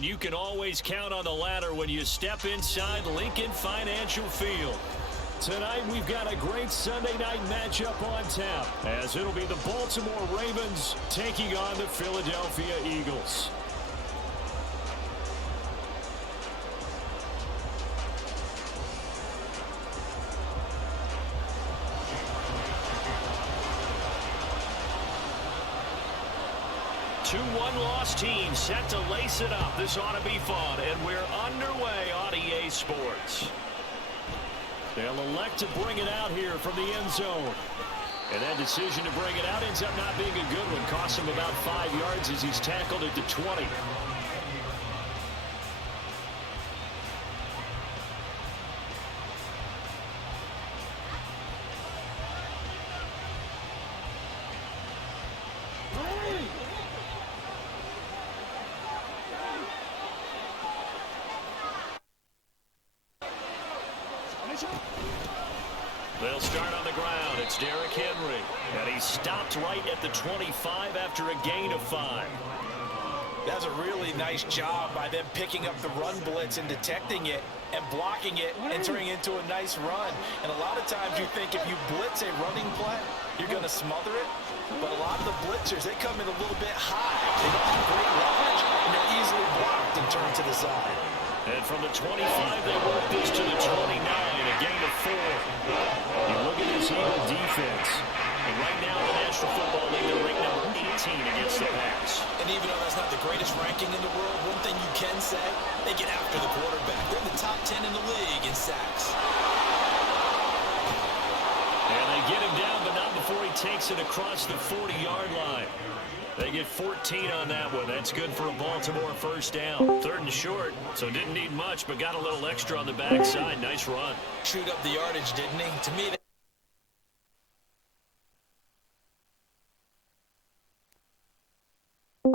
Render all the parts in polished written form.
and you can always count on the ladder when you step inside Lincoln Financial Field. Tonight, we've got a great Sunday night matchup on tap, as it'll be the Baltimore Ravens taking on the Philadelphia Eagles. Two one-loss teams set to lace it up. This ought to be fun, and we're underway on EA Sports. They'll elect to bring it out here from the end zone. And that decision to bring it out ends up not being a good one. Costs him about 5 yards as he's tackled at the 20. They'll start on the ground. It's Derrick Henry. And he stopped right at the 25 after a gain of 5. That's a really nice job by them picking up the run blitz and detecting it and blocking it and turning it into a nice run. And a lot of times you think if you blitz a running play, you're going to smother it. But a lot of the blitzers, they come in a little bit high. They don't have great leverage, and they're easily blocked and turned to the side. And from the 25, they work this to the 29, a gain of 4. You look at this Eagle defense. And right now in the National Football League, they're ranked number 18 against the pass. And even though that's not the greatest ranking in the world, one thing you can say, they get after the quarterback. They're in the top 10 in the league in sacks. And they get him down, but not before he takes it across the 40-yard line. They get 14 on that one. That's good for a Baltimore first down. Third and short, so didn't need much, but got a little extra on the backside. Nice run. Chewed up the yardage, didn't he? To me,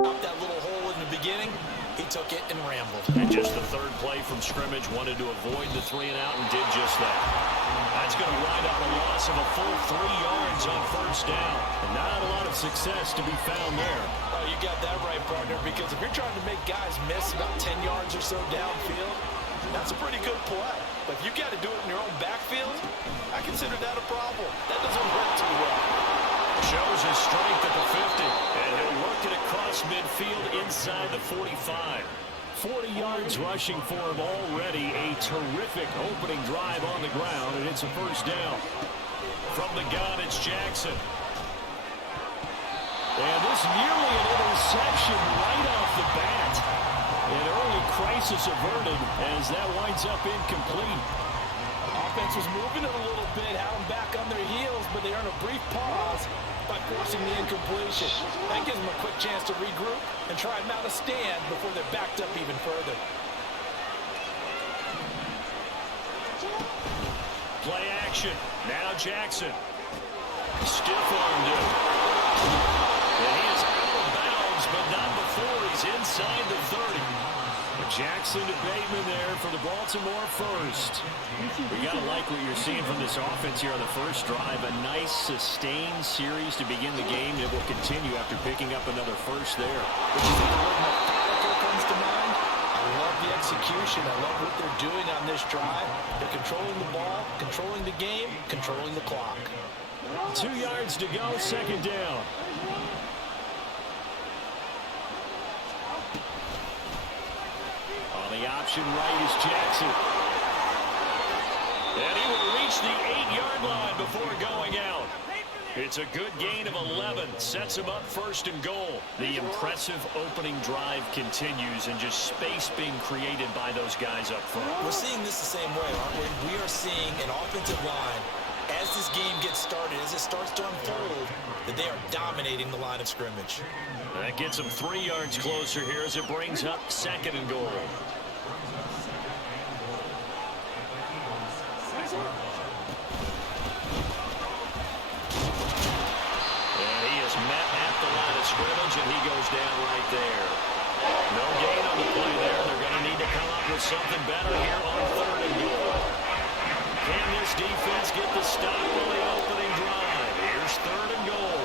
up that little hole in the beginning, he took it and rambled. And just the third play from scrimmage, wanted to avoid the 3 and out and did just that. That's going to wind up a loss of a full 3 yards on first down. And not a lot of success to be found there. Oh, you got that right, partner, because if you're trying to make guys miss about 10 yards or so downfield, that's a pretty good play. But if you got to do it in your own backfield, I consider that a problem. That doesn't work too well. Shows his strength at the 50, and he'll work it across midfield inside the 45. 40 yards rushing for him already. A terrific opening drive on the ground, and it's a first down. From the gun, it's Jackson. And this nearly an interception right off the bat. An early crisis averted as that winds up incomplete. Offense was moving it a little bit, had them back on their heels, but they earn a brief pause by forcing the incompletion. That gives them a quick chance to regroup and try and mount a stand before they're backed up even further. Play action. Now Jackson. Stiff-armed him. And he is out of bounds, but not before he's inside the 30. Jackson to Bateman there for the Baltimore first. We got to like what you're seeing from this offense here on the first drive. A nice sustained series to begin the game that will continue after picking up another first there. But you think the word methodical comes to mind? I love the execution. I love what they're doing on this drive. They're controlling the ball, controlling the game, controlling the clock. 2 yards to go, second down. On the option right is Jackson. And he will reach the 8-yard line before going out. It's a good gain of 11. Sets him up first and goal. The impressive opening drive continues, and just space being created by those guys up front. We're seeing this the same way, aren't we? We are seeing an offensive line, as this game gets started, as it starts to unfold, that they are dominating the line of scrimmage. That gets them 3 yards closer here as it brings up second and goal. And he is met at the line of scrimmage, and he goes down right there. No gain on the play there. They're going to need to come up with something better here on third and goal. Can this defense get the stop on the opening drive? Here's third and goal.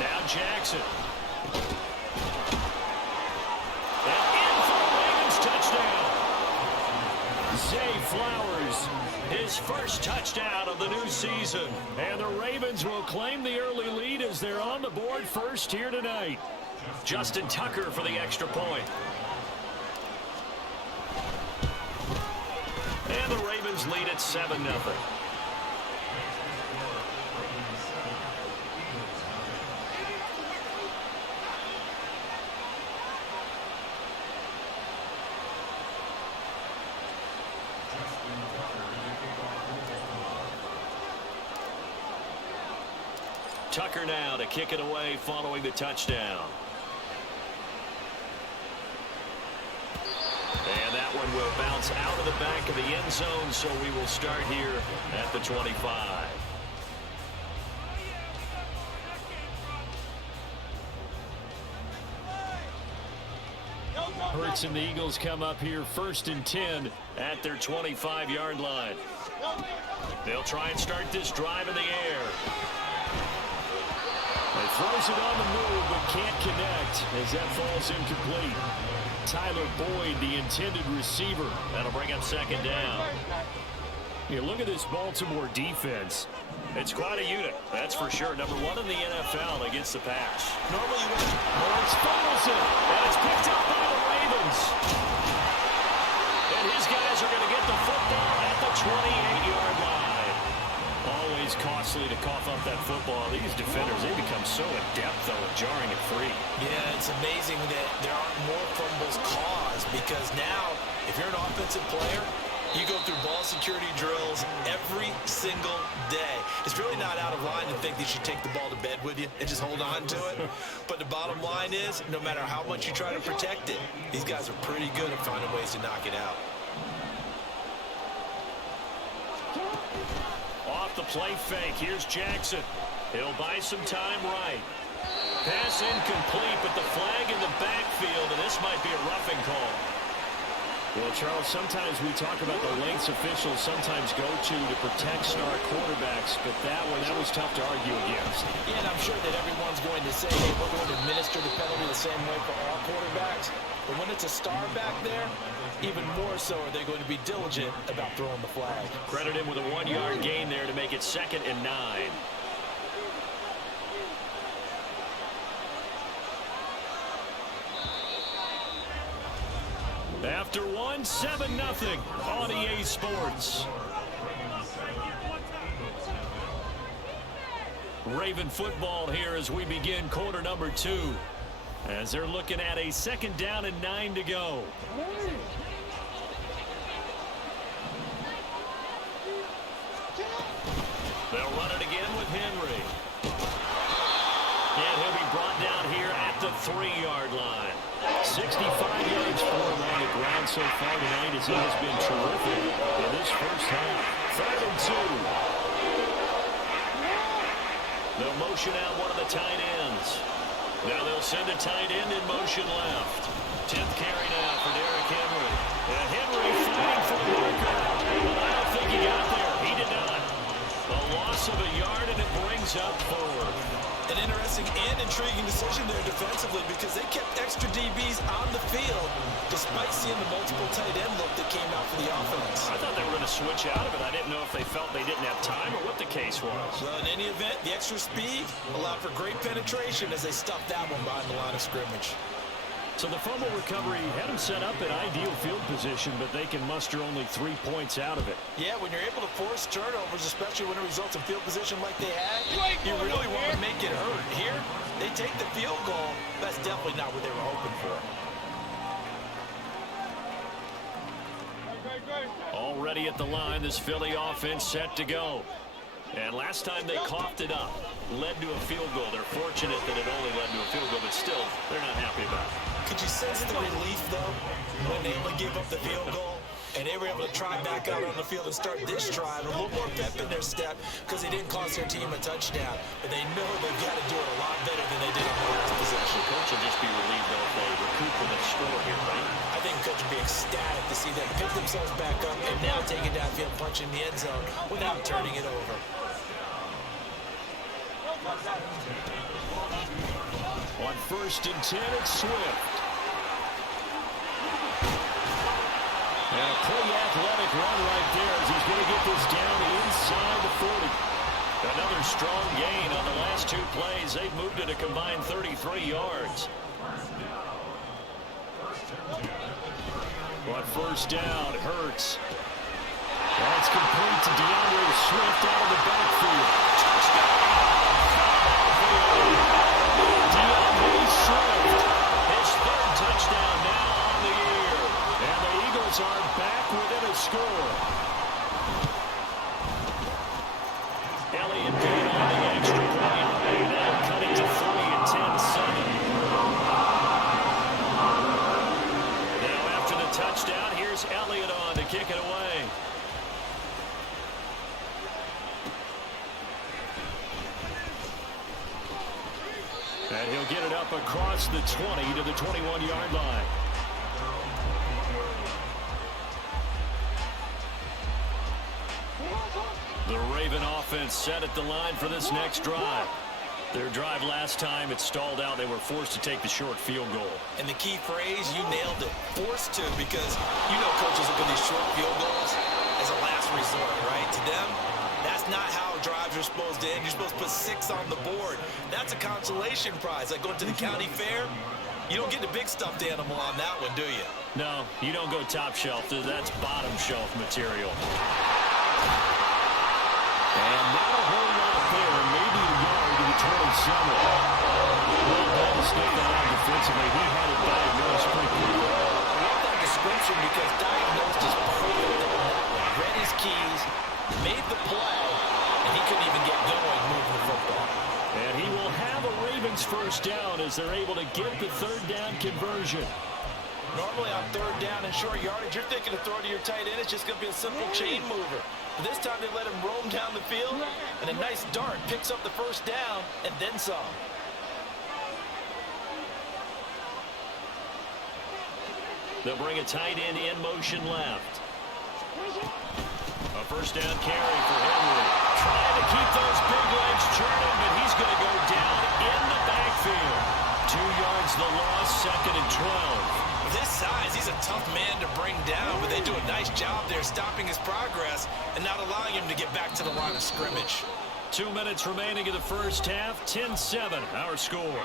Now Jackson. his first touchdown of the new season. And the Ravens will claim the early lead as they're on the board first here tonight. Justin Tucker for the extra point. And the Ravens lead at 7-0. Tucker now to kick it away following the touchdown. And that one will bounce out of the back of the end zone, so we will start here at the 25. Hurts and the Eagles come up here 1st and 10 at their 25-yard line. They'll try and start this drive in the air. He throws it on the move, but can't connect as that falls incomplete. Tyler Boyd, the intended receiver. That'll bring up 2nd down. You look at this Baltimore defense. It's quite a unit, that's for sure. Number 1 in the NFL against the pass. Normally, Lawrence fumbles it, and it's picked up by the Ravens. And his guys are going to get the football at the 28-yard line. Always costly to cough up that football. These defenders, they become so adept, though, at jarring it free. Yeah, it's amazing that there aren't more fumbles caused because now, if you're an offensive player, you go through ball security drills every single day. It's really not out of line to think that you take the ball to bed with you and just hold on to it. But the bottom line is, no matter how much you try to protect it, these guys are pretty good at finding ways to knock it out. Off the play fake, here's Jackson. He'll buy some time right. Pass incomplete, but the flag in the backfield, and this might be a roughing call. Well, Charles, sometimes we talk about the lengths officials sometimes go to protect star quarterbacks, but that was tough to argue against. Yeah, and I'm sure that everyone's going to say, hey, we're going to administer the penalty the same way for all quarterbacks. But when it's a star back there, even more so are they going to be diligent about throwing the flag. Credit him with a 1-yard gain there to make it 2nd and 9. After 1, 7-0 on EA Sports. Raven football here as we begin quarter number 2. As they're looking at a 2nd down and 9 to go. They'll run it again with Henry. And he'll be brought down here at the 3-yard line. 65 yards for him on the ground so far tonight as he has been terrific in this first half. 3rd and 2. They'll motion out one of the tight ends. Now they'll send a tight end in motion left. 10th carry now for Derrick Henry. And Henry fighting for the marker. But I don't think he got there. He did not. A loss of a yard, and it brings up 4th. An interesting and intriguing decision there defensively because they kept extra DBs on the field despite seeing the multiple tight end look that came out for the offense. I thought they were going to switch out of it. I didn't know if they felt they didn't have time or what the case was. Well, in any event, the extra speed allowed for great penetration as they stuffed that one behind the line of scrimmage. So the fumble recovery had them set up in ideal field position, but they can muster only 3 points out of it. Yeah, when you're able to force turnovers, especially when it results in field position like they had, you really want to make it hurt. Here, they take the field goal. That's definitely not what they were hoping for. Already at the line, this Philly offense set to go. And last time they coughed it up, led to a field goal. They're fortunate that it only led to a field goal, but still, they're not happy about it. Could you sense the relief, though, when they only gave up the field goal? And they were able to try back out on the field and start this drive. A little more pep in their step because they didn't cost their team a touchdown. But they know they've got to do it a lot better than they did on the last possession. Coach will just be relieved, though, if they recoup with a score here, right? I think Coach will be ecstatic to see them pick themselves back up and now take it downfield, punch in the end zone without turning it over. On 1st and 10, it's Swift. And And a pretty athletic run right there as he's going to get this down inside the 40. Another strong gain on the last two plays. They've moved it a combined 33 yards. But first down, Hurts. That's complete to DeAndre Swift out of the backfield. Touchdown! DeAndre Swift, his third touchdown now on the year. And the Eagles are back within a score. Elliott getting on the extra point. Now cutting to 30 and 10-7. Now after the touchdown, here's Elliott on to kick it away. And he'll get it up across the 20 to the 21-yard line. The Raven offense set at the line for this next drive. Their drive last time, it stalled out. They were forced to take the short field goal. And the key phrase, you nailed it. Forced to, because you know coaches look at these short field goals as a last resort, right? To them, that's not how drives are supposed to end. You're supposed to put 6 on the board. That's a consolation prize. Like going to the county fair, you don't get the big stuffed animal on that one, do you? No, you don't go top shelf. That's bottom shelf material. And not a whole lot there. Maybe a yard to the 27. Well done to stay down defensively. He had it diagnosed pretty quickly. I love that description because diagnosed is perfect. Read his keys, made the play, and he couldn't even get going moving the football. And he will have a Ravens first down as they're able to get the third down conversion. Normally on third down and short yardage, you're thinking of throw to your tight end. It's just going to be a simple chain mover. But this time they let him roam down the field, and a nice dart picks up the first down and then some. They'll bring a tight end in motion left. A first down carry for Henry. Trying to keep those big legs churning, but he's going to go down in the backfield. 2 yards the loss, 2nd and 12. With his size, he's a tough man to bring down, but they do a nice job there stopping his progress and not allowing him to get back to the line of scrimmage. 2 minutes remaining in the first half, 10-7, our score.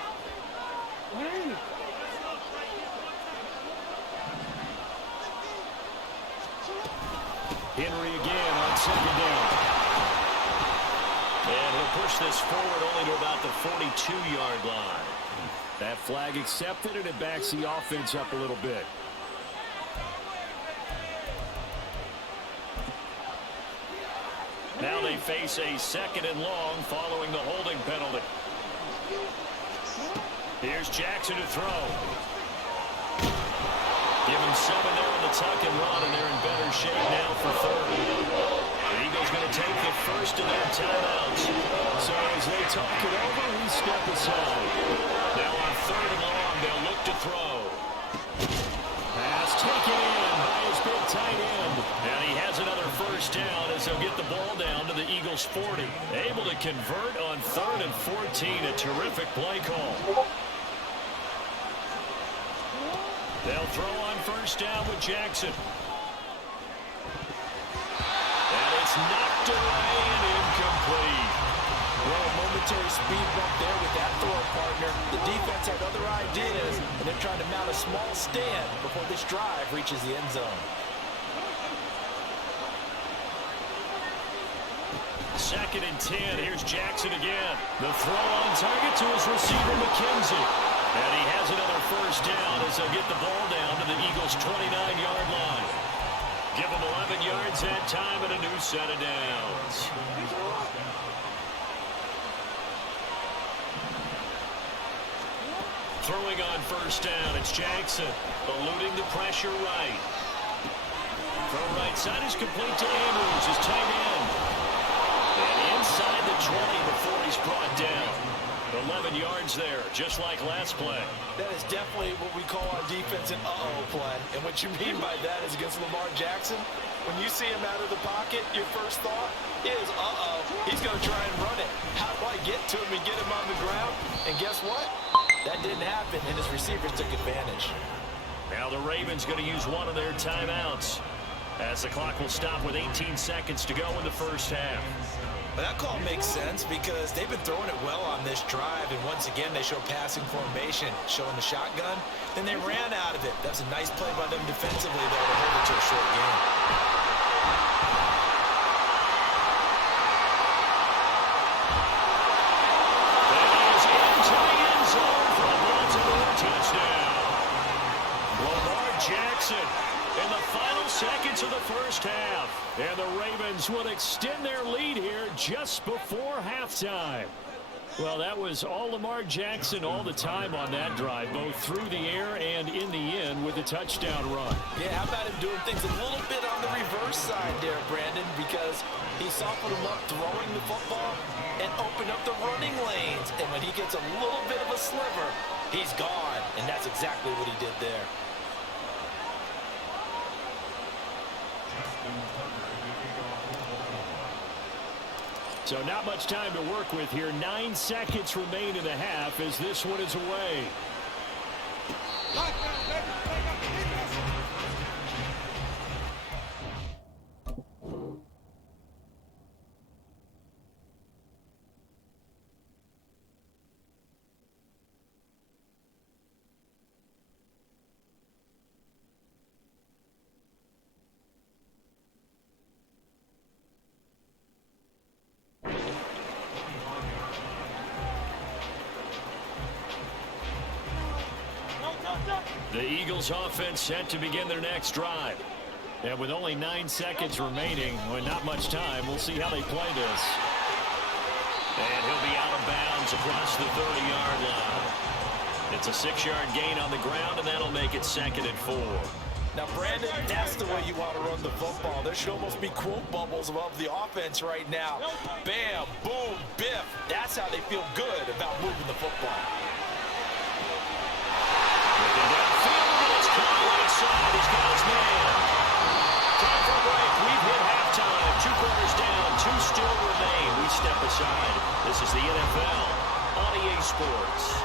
Henry again on 2nd down. And he'll push this forward only to about the 42-yard line. That flag accepted, and it backs the offense up a little bit. Now they face a 2nd and long following the holding penalty. Here's Jackson to throw. Give him 7 there in the tuck and run, and they're in better shape now for third. The Eagles going to take the first of their timeouts. So as they talk it over, we step aside. Now on 3rd and long, they'll look to throw. Pass taken in by his big tight end. And he has another first down as they'll get the ball down to the Eagles' 40. Able to convert on 3rd and 14. A terrific play call. They'll throw on first down with Jackson. And it's knocked away and incomplete. Well, a momentary speed bump there with that throw, partner. The defense had other ideas, and they're trying to mount a small stand before this drive reaches the end zone. 2nd and 10. Here's Jackson again. The throw on target to his receiver, McKenzie. And he has another first down as they'll get the ball down to the Eagles' 29-yard line. Give them 11 yards that time and a new set of downs. Throwing on first down, it's Jackson. Eluding the pressure right. Throw right side is complete to Andrews, his tight end. And inside the 20 before he's brought down. 11 yards there, just like last play. That is definitely what we call on defense an uh-oh play. And what you mean by that is against Lamar Jackson, when you see him out of the pocket, your first thought is, uh-oh, he's going to try and run it. How do I get to him and get him on the ground? And guess what? That didn't happen, and his receivers took advantage. Now the Ravens going to use one of their timeouts. As the clock will stop with 18 seconds to go in the first half. But that call makes sense because they've been throwing it well on this drive, and once again they show passing formation, showing the shotgun. Then they ran out of it. That's a nice play by them defensively, though, to hold it to a short game. That is into the end zone for a Baltimore touchdown. Lamar Jackson in the final seconds of the first half. And the Ravens will extend their lead here just before halftime. Well, that was all Lamar Jackson all the time on that drive, both through the air and in the end with a touchdown run. Yeah, how about him doing things a little bit on the reverse side there, Brandon, because he softened him up throwing the football and opened up the running lanes. And when he gets a little bit of a sliver, he's gone. And that's exactly what he did there. So not much time to work with here. 9 seconds remain in the half as this one is away. The Eagles offense set to begin their next drive. And with only 9 seconds remaining, well, not much time, we'll see how they play this. And he'll be out of bounds across the 30-yard line. It's a 6-yard gain on the ground, and that'll make it 2nd and 4. Now, Brandon, that's the way you want to run the football. There should almost be quote bubbles above the offense right now. Bam, boom, biff. That's how they feel good about moving the football. Looking downfield, and it's caught right side. He's got his man. Time for a break. We've hit halftime. 2 quarters down, 2 still remain. We step aside. This is the NFL on EA Sports.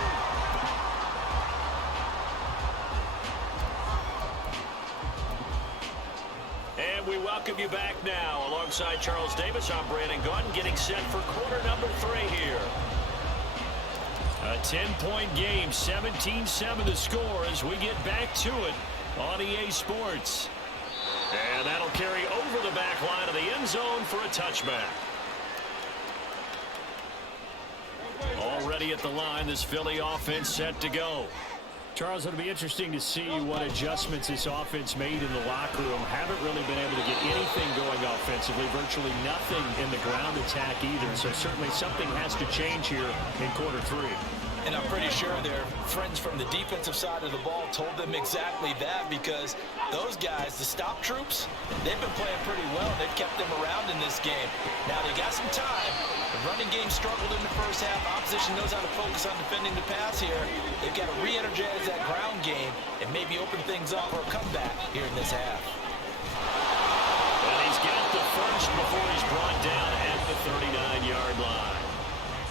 And we welcome you back now. Alongside Charles Davis, I'm Brandon Gunn, getting set for quarter number 3 here. A 10-point game, 17-7 the score as we get back to it on EA Sports. And that'll carry over the back line of the end zone for a touchback. Already at the line, this Philly offense set to go. Charles, it'll be interesting to see what adjustments this offense made in the locker room. Haven't really been able to get anything going offensively, virtually nothing in the ground attack either. So certainly something has to change here in quarter 3. And I'm pretty sure their friends from the defensive side of the ball told them exactly that, because those guys, the stop troops, they've been playing pretty well. They've kept them around in this game. Now they got some time. The running game struggled in the first half. Opposition knows how to focus on defending the pass here. They've got to re-energize that ground game and maybe open things up for a comeback here in this half. And he's got the first before he's brought down at the 39-yard line.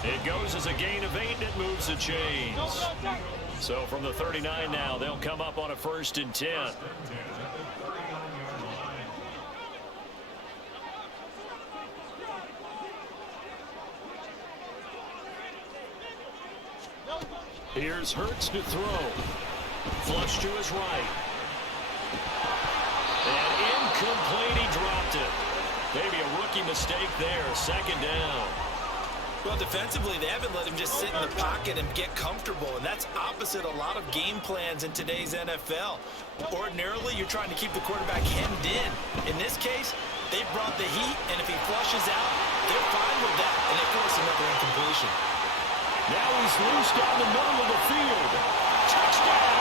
It goes as a gain of 8, and it moves the chains. So from the 39 now, they'll come up on a 1st and 10. Here's Hurts to throw. Flush to his right. And incomplete, he dropped it. Maybe a rookie mistake there, 2nd down. Well, defensively, they haven't let him just sit in the pocket and get comfortable, and that's opposite a lot of game plans in today's NFL. Ordinarily, you're trying to keep the quarterback hemmed in. In this case, they brought the heat, and if he flushes out, they're fine with that, and they force another incompletion. Now he's loose down the middle of the field. Touchdown!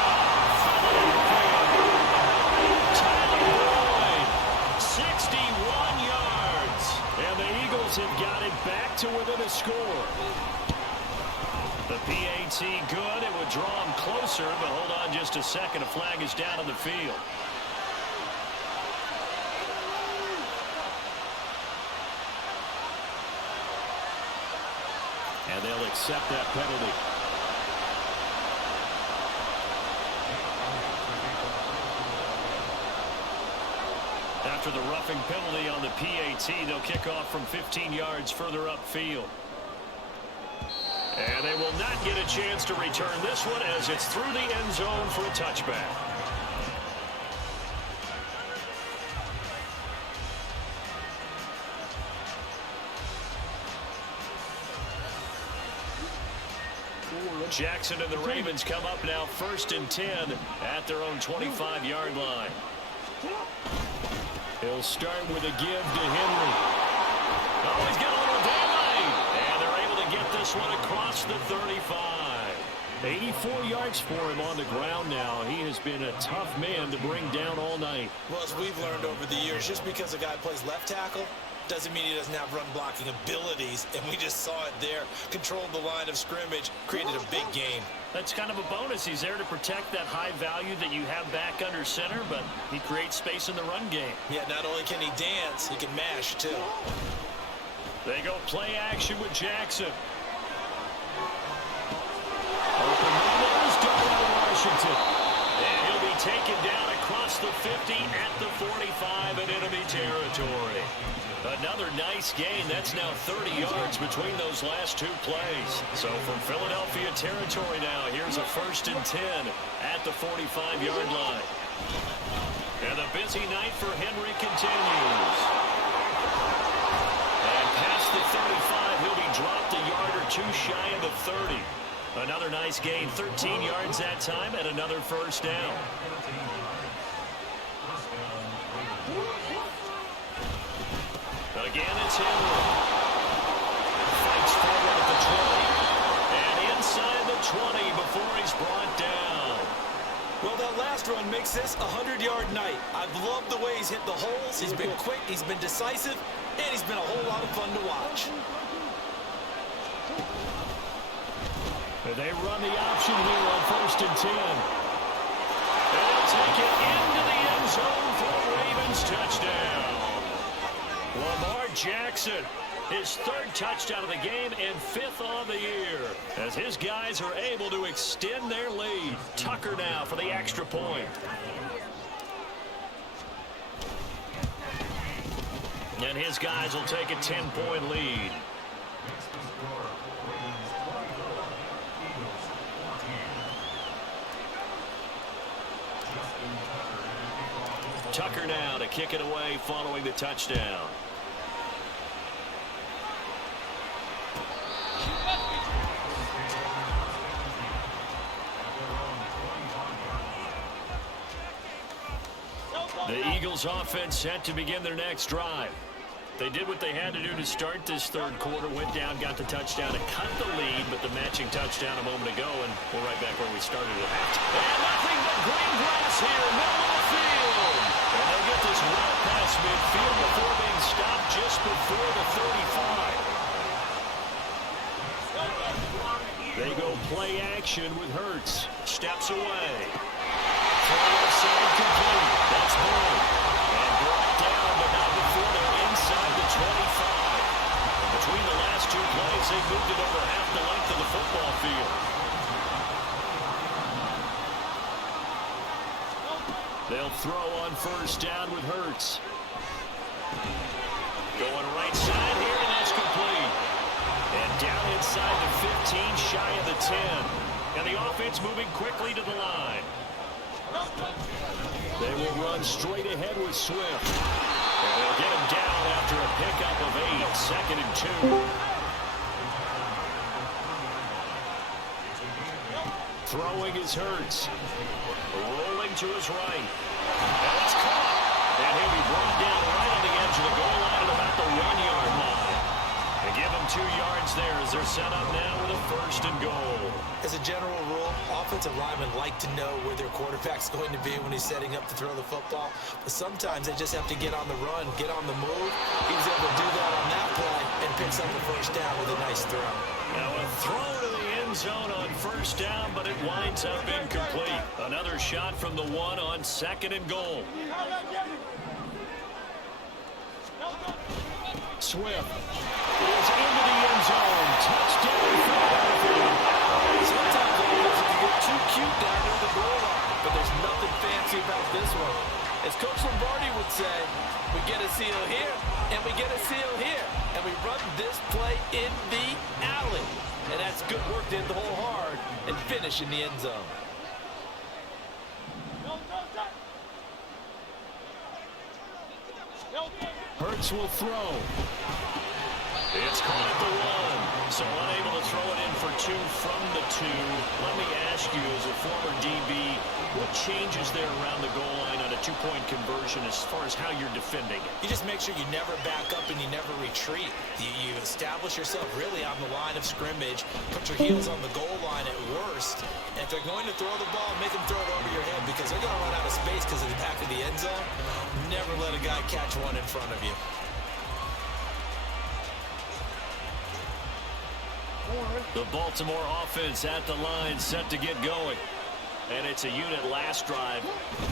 Tyler Boyd, 61 yards. And the Eagles have got it back to within a score. The PAT good. It would draw him closer, but hold on just a second. A flag is down on the field. And they'll accept that penalty. after the roughing penalty on the PAT. They'll kick off from 15 yards further upfield. And they will not get a chance to return this one as it's through the end zone for a touchback. Jackson and the Ravens come up now 1st and 10 at their own 25-yard line. He'll start with a give to Henry. Oh, he's got a little daylight. And they're able to get this one across the 35. 84 yards for him on the ground now. He has been a tough man to bring down all night. Well, as we've learned over the years, just because a guy plays left tackle doesn't mean he doesn't have run blocking abilities, and we just saw it there. Controlled the line of scrimmage, created a big game. That's kind of a bonus. He's there to protect that high value that you have back under center, but he creates space in the run game. Yeah, not only can he dance, he can mash, too. They go play action with Jackson. Open numbers, Washington. And he'll be taken down across the 50 at the 45 in enemy territory. Another nice gain. That's now 30 yards between those last two plays. So from Philadelphia territory now, here's a 1st and 10 at the 45-yard line. And the busy night for Henry continues. And past the 35, he'll be dropped a yard or two shy of the 30. Another nice gain, 13 yards that time, and another 1st down. Again, it's Henry. Fights forward at the 20. And inside the 20 before he's brought down. Well, that last run makes this a 100-yard night. I've loved the way he's hit the holes. He's been quick, he's been decisive, and he's been a whole lot of fun to watch. They run the option here on 1st and 10. And they'll take it into the end zone for a Ravens touchdown. Lamar Jackson, his 3rd touchdown of the game and 5th on the year, as his guys are able to extend their lead. Tucker now for the extra point. And his guys will take a 10-point lead. Tucker now to kick it away following the touchdown. The Eagles offense set to begin their next drive. They did what they had to do to start this 3rd quarter, went down, got the touchdown to cut the lead, but the matching touchdown a moment ago, and we're right back where we started at halftime. And nothing but green grass here, middle of the field. And they'll get this well past midfield before being stopped just before the 35. They go play action with Hurts. Steps away. Throw side complete. That's Boyd. And brought down, but not before they're inside the 25. And between the last two plays, they moved it over half the length of the football field. They'll throw on 1st down with Hurts. Going right side here, and that's complete. And down inside the 15, shy of the 10. And the offense moving quickly to the line. They will run straight ahead with Swift. And they'll get him down after a pickup of 8, 2nd and 2. Throwing is Hurts. Rolling to his right. And it's caught. And he'll be brought down right on the edge of the goal line at about the 1-yard line. They give him 2 yards there as they're set up now with a 1st and goal. As a general rule, offensive linemen like to know where their quarterback's going to be when he's setting up to throw the football. But sometimes they just have to get on the run, get on the move. He was able to do that on that play and picks up the 1st down with a nice throw. Now a throw to the end zone on 1st down, but it winds up incomplete. Another shot from the 1 on 2nd and goal. Swift is into the end zone. Touchdown Philadelphia. Sometimes you get too cute down near the goal line, but there's nothing fancy about this one. As Coach Lombardi would say, we get a seal here, and we get a seal here. And we run this play in the alley. And that's good work to hit the hole hard and finish in the end zone. Hurts will throw. It's caught at the 1, so unable to throw it in for 2 from the 2. Let me ask you, as a former DB, what changes there around the goal line on a 2-point conversion as far as how you're defending it? You just make sure you never back up and you never retreat. You establish yourself really on the line of scrimmage, put your heels on the goal line at worst. And if they're going to throw the ball, make them throw it over your head because they're going to run out of space because of the back of the end zone. Never let a guy catch one in front of you. The Baltimore offense at the line, set to get going. And it's a unit last drive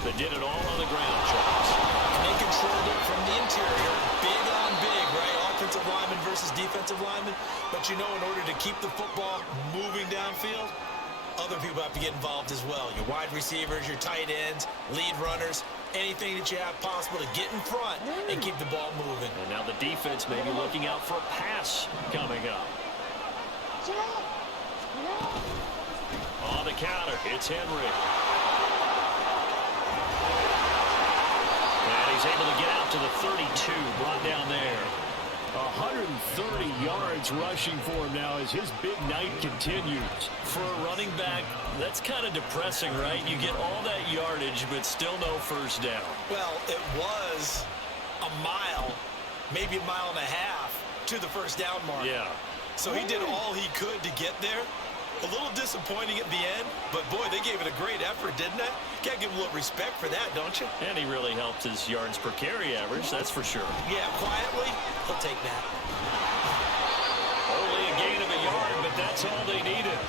that did it all on the ground, Charles. And they controlled it from the interior, big on big, right? Offensive lineman versus defensive lineman. But you know, in order to keep the football moving downfield, other people have to get involved as well. Your wide receivers, your tight ends, lead runners, anything that you have possible to get in front and keep the ball moving. And now the defense may be looking out for a pass coming up. On the counter, it's Henry. And he's able to get out to the 32, brought down there. 130 yards rushing for him now as his big night continues. For a running back, that's kind of depressing, right? You get all that yardage, but still no first down. Well, it was a mile, maybe a mile and a half to the first down mark. Yeah. So he did all he could to get there. A little disappointing at the end, but boy, they gave it a great effort, didn't they? Got to give him a little respect for that, don't you? And he really helped his yards per carry average, that's for sure. Yeah, quietly, he'll take that. Only a gain of a yard, but that's all they needed.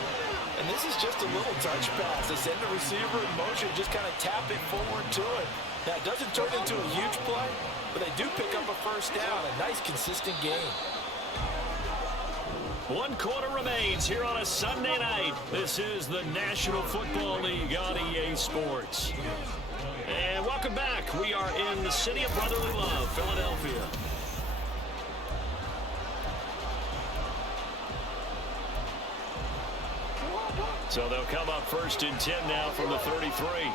And this is just a little touch pass. They send the receiver in motion, just kind of tap it forward to it. Now, it doesn't turn into a huge play, but they do pick up a first down, a nice, consistent game. 1 quarter remains here on a Sunday night. This is the National Football League on EA Sports. And welcome back. We are in the city of brotherly love, Philadelphia. So they'll come up 1st and 10 now from the 33.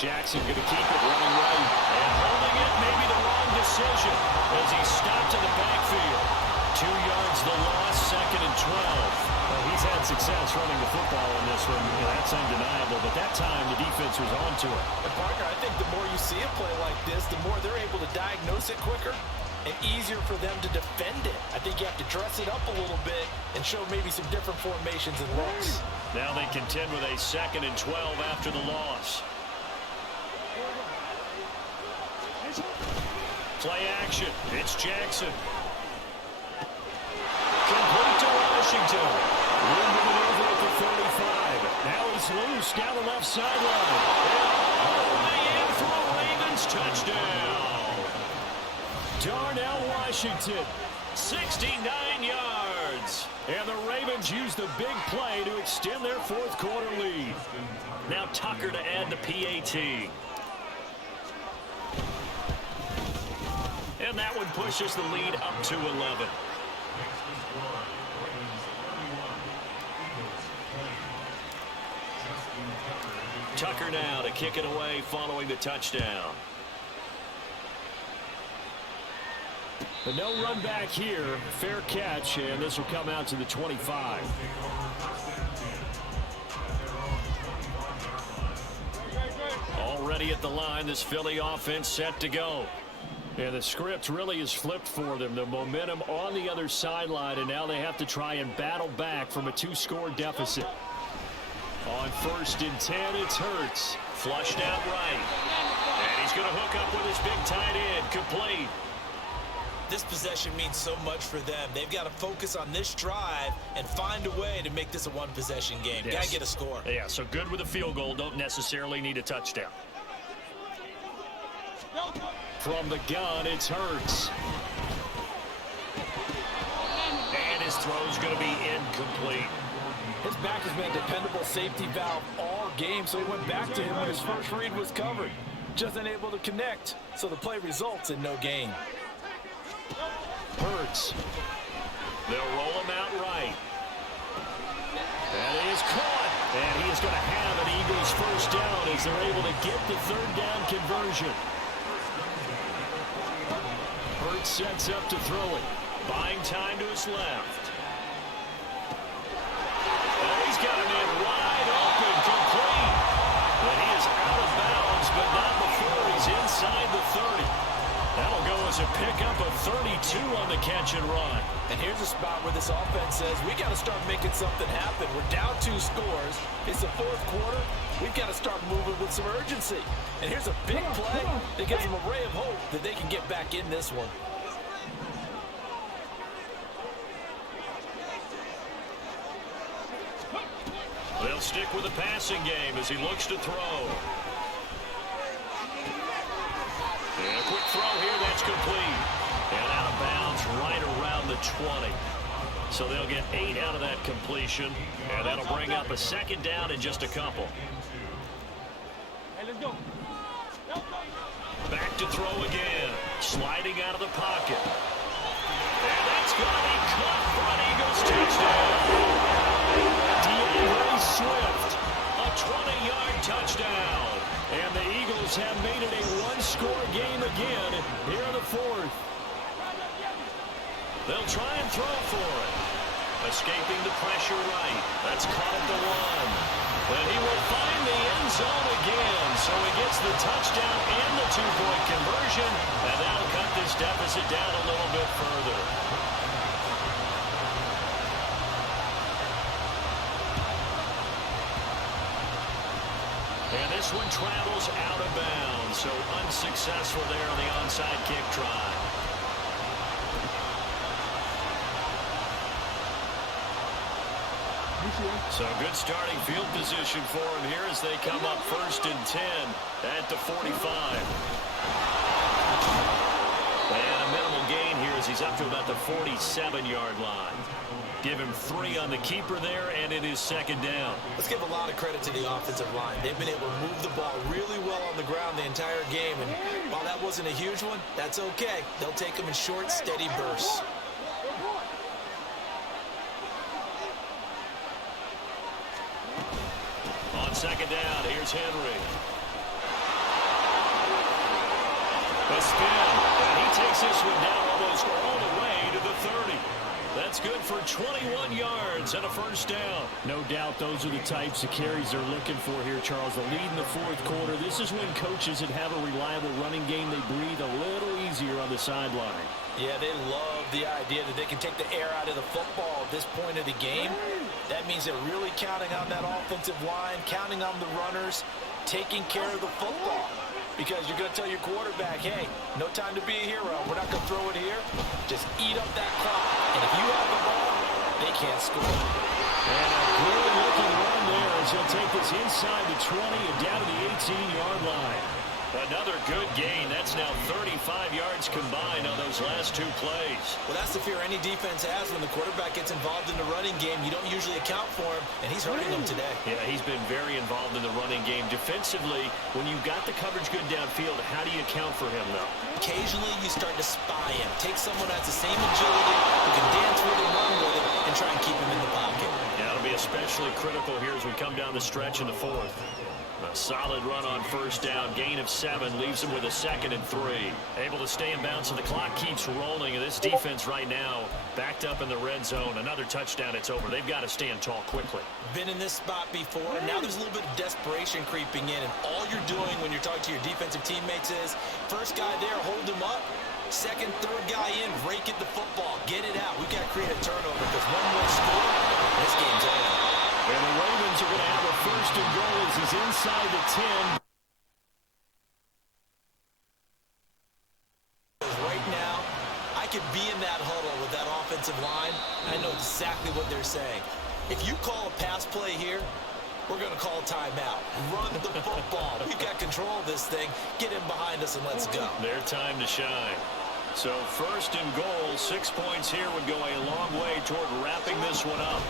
Jackson going to keep it running right. And holding it, maybe the wrong decision as he stopped in the backfield. 2 yards the loss, 2nd and 12. Well, he's had success running the football in this one. That's undeniable, but that time the defense was on to it. And Parker, I think the more you see a play like this, the more they're able to diagnose it quicker and easier for them to defend it. I think you have to dress it up a little bit and show maybe some different formations and looks. Now they contend with a 2nd and 12 after the loss. Play action. It's Jackson. Complete to Washington. Room to maneuver at the 35. Now he's loose down the left sideline. All the way in for a Ravens touchdown. Darnell Washington, 69 yards. And the Ravens use the big play to extend their 4th quarter lead. Now Tucker to add the PAT. And that one pushes the lead up to 11. Tucker now to kick it away following the touchdown. But no run back here. Fair catch, and this will come out to the 25. Already at the line, this Philly offense set to go. And the script really is flipped for them. The momentum on the other sideline, and now they have to try and battle back from a 2-score deficit. On 1st and 10, it's Hurts. Flushed out right. And he's going to hook up with his big tight end. Complete. This possession means so much for them. They've got to focus on this drive and find a way to make this a one-possession game. Yes. Got to get a score. Yeah, so good with a field goal. Don't necessarily need a touchdown. From the gun, it's Hurts. And his throw's going to be incomplete. His back has been a dependable safety valve all game, so he went back to him when his first read was covered. Just unable to connect, so the play results in no gain. Hurts. They'll roll him out right. And he is caught. And he is going to have an Eagles first down as they're able to get the third down conversion. Hurts sets up to throw it. Buying time to his left. And he's got him in wide open, complete. And he is out of bounds, but not before he's inside the 30. That'll go as a pickup of 32 on the catch and run. And here's a spot where this offense says, we got to start making something happen. We're down 2 scores. It's the fourth quarter. We've got to start moving with some urgency. And here's a big play that gives them a ray of hope that they can get back in this one. They'll stick with the passing game as he looks to throw. And a quick throw here, that's complete. And out of bounds right around the 20. So they'll get 8 out of that completion. And that'll bring up a second down in just a couple. Hey, let's go. Back to throw again. Sliding out of the pocket. And that's going to be caught for an Eagles touchdown. Swift, a 20-yard touchdown. And the Eagles have made it a one-score game again here in the fourth. They'll try and throw for it. Escaping the pressure right. That's caught at the 1. And he will find the end zone again. So he gets the touchdown and the 2-point conversion. And that'll cut this deficit down a little bit further. And this one travels out of bounds, so unsuccessful there on the onside kick try. So good starting field position for him here as they come up 1st and 10 at the 45. And a minimal gain here as he's up to about the 47-yard line. Give him 3 on the keeper there, and it is second down. Let's give a lot of credit to the offensive line. They've been able to move the ball really well on the ground the entire game, and while that wasn't a huge one, that's okay. They'll take them in short, steady bursts. On second down, here's Henry. A spin, and he takes this one down almost all the way to the 30. That's good for 21 yards and a first down. No doubt those are the types of carries they're looking for here, Charles. The lead in the fourth quarter. This is when coaches that have a reliable running game, they breathe a little easier on the sideline. Yeah, they love the idea that they can take the air out of the football at this point of the game. That means they're really counting on that offensive line, counting on the runners, taking care of the football. Because you're going to tell your quarterback, hey, no time to be a hero. We're not going to throw it here. Just eat up that clock. And if you have the ball, they can't score. And a good-looking run there as he'll take this inside the 20 and down to the 18-yard line. Another good gain. That's now 35 yards combined on those last 2 plays. Well, that's the fear any defense has when the quarterback gets involved in the running game. You don't usually account for him, and he's hurting them today. Yeah, he's been very involved in the running game. Defensively, when you've got the coverage good downfield, how do you account for him, though? Occasionally, you start to spy him. Take someone that has the same agility, who can dance with it, run with it, and try and keep him in the pocket. Yeah, it'll be especially critical here as we come down the stretch in the fourth. A solid run on first down. Gain of 7 leaves them with a 2nd and 3. Able to stay in bounds, so the clock keeps rolling. And this defense right now backed up in the red zone. Another touchdown, it's over. They've got to stand tall quickly. Been in this spot before. Now there's a little bit of desperation creeping in. And all you're doing when you're talking to your defensive teammates is, first guy there, hold him up. Second, third guy in, rake at the football. Get it out. We've got to create a turnover because one more score, this game's over. And the Ravens are going to have a 1st and goal as he's inside the 10. Right now, I could be in that huddle with that offensive line. I know exactly what they're saying. If you call a pass play here, we're going to call timeout. Run the football. We've got control of this thing. Get him behind us and let's go. Their time to shine. So 1st and goal, 6 points here would go a long way toward wrapping this one up.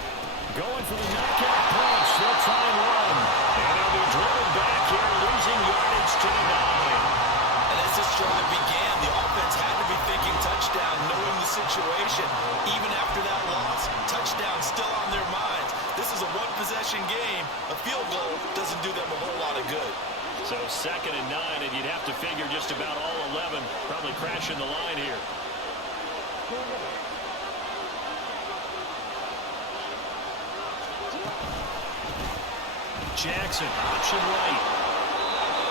Going for the knockout punch. They'll try and run. And they'll be driven back here, losing yardage to the 9. And as this drive began, the offense had to be thinking touchdown, knowing the situation. Even after that loss, touchdown still on their minds. This is a one-possession game. A field goal doesn't do them a whole lot of good. So 2nd and 9, and you'd have to figure just about all 11 probably crashing the line here. Jackson, option right.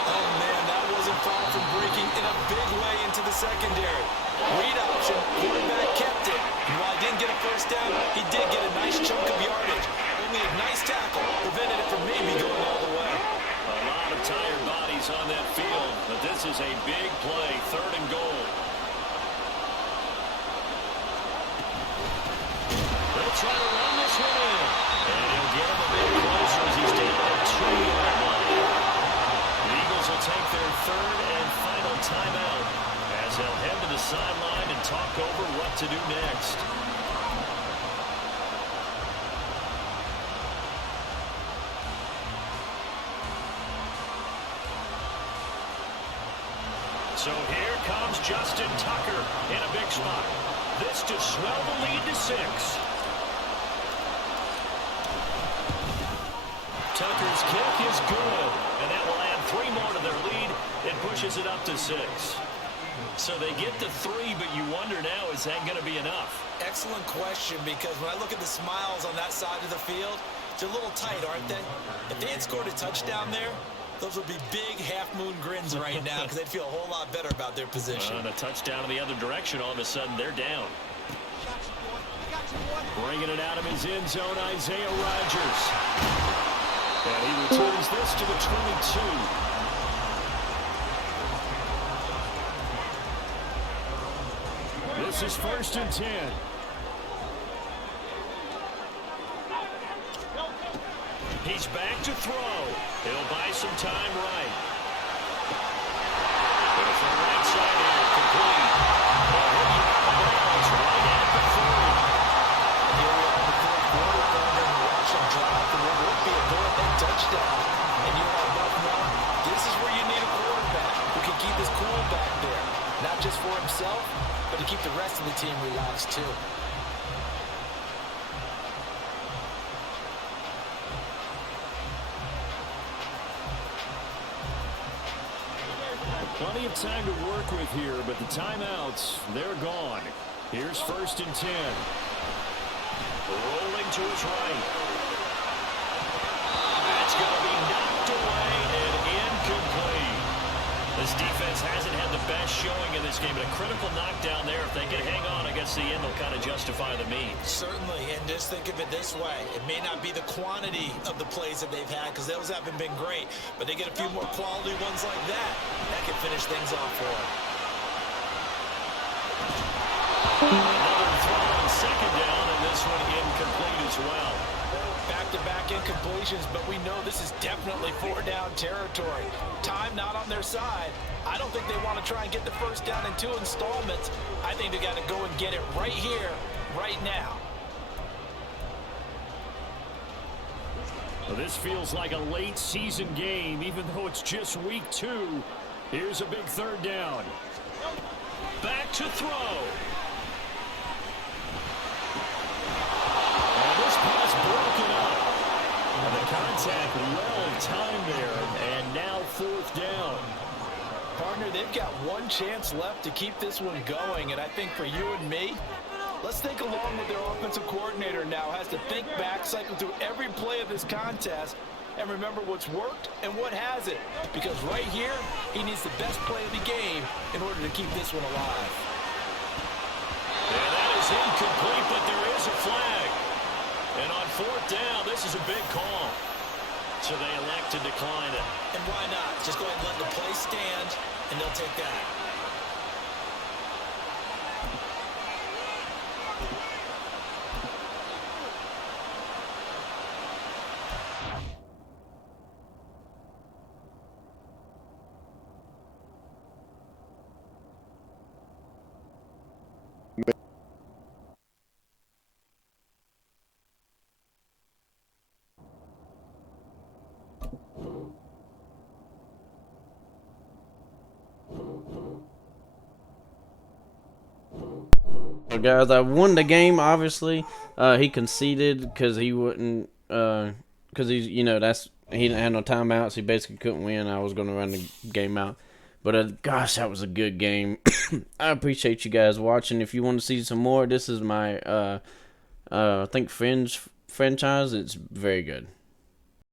Oh, man, that wasn't far from breaking in a big way into the secondary. Read option, quarterback kept it. And while he didn't get a first down, he did get a nice chunk of yardage. Only a nice tackle prevented it from maybe going all the way. A lot of tired bodies on that field, but this is a big play, 3rd and goal. They'll try to run this one in. And he'll get him a bit closer as he's down at 2-yard line. The Eagles will take their 3rd and final timeout as they'll head to the sideline and talk over what to do next. So here comes Justin Tucker in a big spot. This to swell the lead to 6. Tucker's kick is good, and that will add 3 more to their lead. It pushes it up to 6. So they get to 3, but you wonder now, is that going to be enough? Excellent question, because when I look at the smiles on that side of the field, they're a little tight, aren't they? If they had scored a touchdown there, those would be big half-moon grins right now because they'd feel a whole lot better about their position. And a touchdown in the other direction, all of a sudden they're down. Bringing it out of his end zone, Isaiah Rodgers. And he returns this to the 22. This is 1st and 10. He's back to throw. He'll buy some time right. Going for the right side here, complete. Well, he'll get out of bounds right at the 30. Here we are in the 4th quarter, Thunder, and watch them drive, and there would be a go-ahead touchdown. And you have enough now. This is where you need a quarterback who can keep his cool back there. Not just for himself, but to keep the rest of the team relaxed, too. Plenty of time to work with here, but the timeouts, they're gone. Here's 1st and 10. Rolling to his right. That's going to be knocked away and incomplete. This defense hasn't had the best showing in this game, but a critical knockdown there. If they can hang on against the end, they'll kind of justify the means. Certainly, and just think of it this way. It may not be the quantity of the plays that they've had, because those haven't been great, but they get a few more quality ones like that. That can finish things off for them. Another throw on 2nd down, and this one incomplete as well. Back-to-back incompletions, but we know this is definitely 4-down territory. Time not on their side. I don't think they want to try and get the first down in 2 installments. I think they got to go and get it right here, right now. Well, this feels like a late season game, even though it's just week 2. Here's a big 3rd down. Back to throw. And this pass broken up. And the contact well timed there, and now 4th down. Partner, they've got one chance left to keep this one going, and I think for you and me, let's think along with their offensive coordinator now. Has to think back, cycle through every play of this contest, and remember what's worked and what hasn't. Because right here, he needs the best play of the game in order to keep this one alive. And that is incomplete, but there is a flag. And on 4th down, this is a big call. So they elect to decline it. And why not? Just go ahead and let the play stand, and they'll take that. guys. I won the game, obviously. He conceded because he wouldn't, because he's, he didn't have no timeouts. He basically couldn't win. I was going to run the game out. But, gosh, that was a good game. I appreciate you guys watching. If you want to see some more, this is my, I think, Fringe franchise. It's very good.